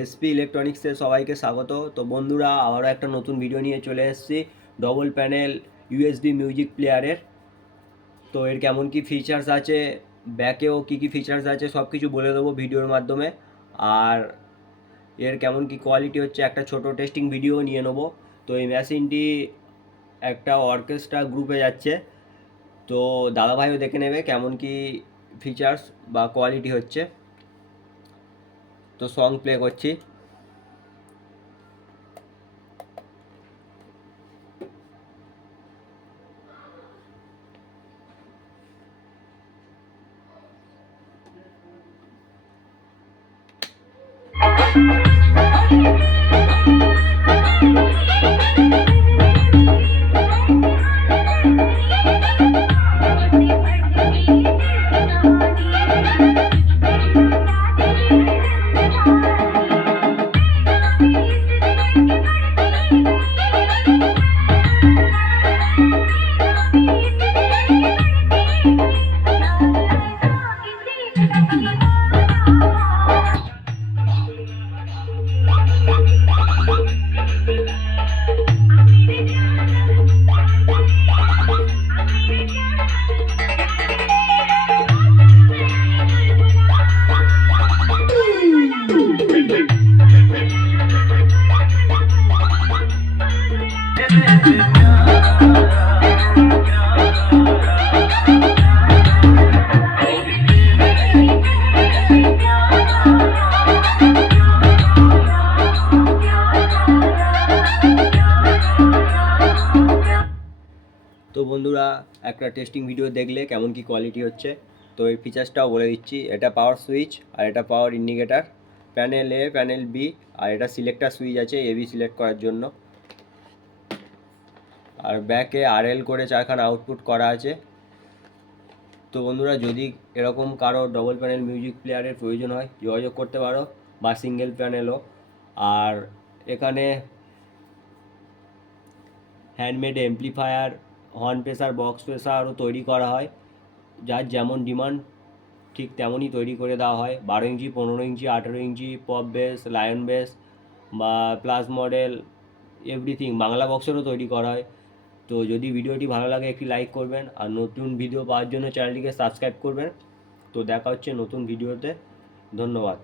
SP ইলেকট্রনিক্সে সবাইকে স্বাগত। তো বন্ধুরা, আবারও একটা নতুন ভিডিও নিয়ে চলে এসেছি ডবল প্যানেল ইউএসবি মিউজিক প্লেয়ারের তো এর কেমন কি ফিচার্স আছে ব্যাকেও কী কী ফিচার্স আছে সব কিছু বলে দেবো ভিডিওর মাধ্যমে। আর এর কেমন কি কোয়ালিটি হচ্ছে, একটা ছোট টেস্টিং ভিডিও নিয়ে নেব। তো এই মেশিনটি একটা অর্কেস্ট্রা গ্রুপে যাচ্ছে। তো দাদাভাইও দেখে নেবে কেমন কি ফিচার্স বা কোয়ালিটি হচ্ছে। তো সং প্লে করছি। তো বন্ধুরা, একটা টেস্টিং ভিডিও দেখলে কেমন কি কোয়ালিটি হচ্ছে। তো এই ফিচার্সটাও বলে দিচ্ছি, এটা পাওয়ার সুইচ আর এটা power indicator panel A panel B আর এটা সিলেক্টার সুইচ আছে এবি সিলেক্ট করার জন্য। আর ব্যাকে আরএল করে চারখানা আউটপুট করা আছে। তো বন্ধুরা, যদি এরকম কারও ডবল প্যানেল মিউজিক প্লেয়ারের প্রয়োজন হয়, যোগাযোগ করতে পারো বা সিঙ্গেল প্যানেলও আর এখানে handmade amplifier horn pressure box প্রেসারও তৈরি করা হয়। যার যেমন ডিমান্ড ঠিক তেমনই তৈরি করে দেওয়া হয়। বারো ইঞ্চি, পনেরো ইঞ্চি, আঠেরো inch pop bass lion bass বা প্লাস মডেল এভরিথিং বাংলা বক্সেরও তৈরি করা হয়। তো যদি ভিডিওটি ভালো লাগে একটি লাইক করবেন আর নতুন ভিডিও পাওয়ার জন্য চ্যানেলটিকে সাবস্ক্রাইব করবেন। তো দেখা হচ্ছে নতুন ভিডিওতে ধন্যবাদ।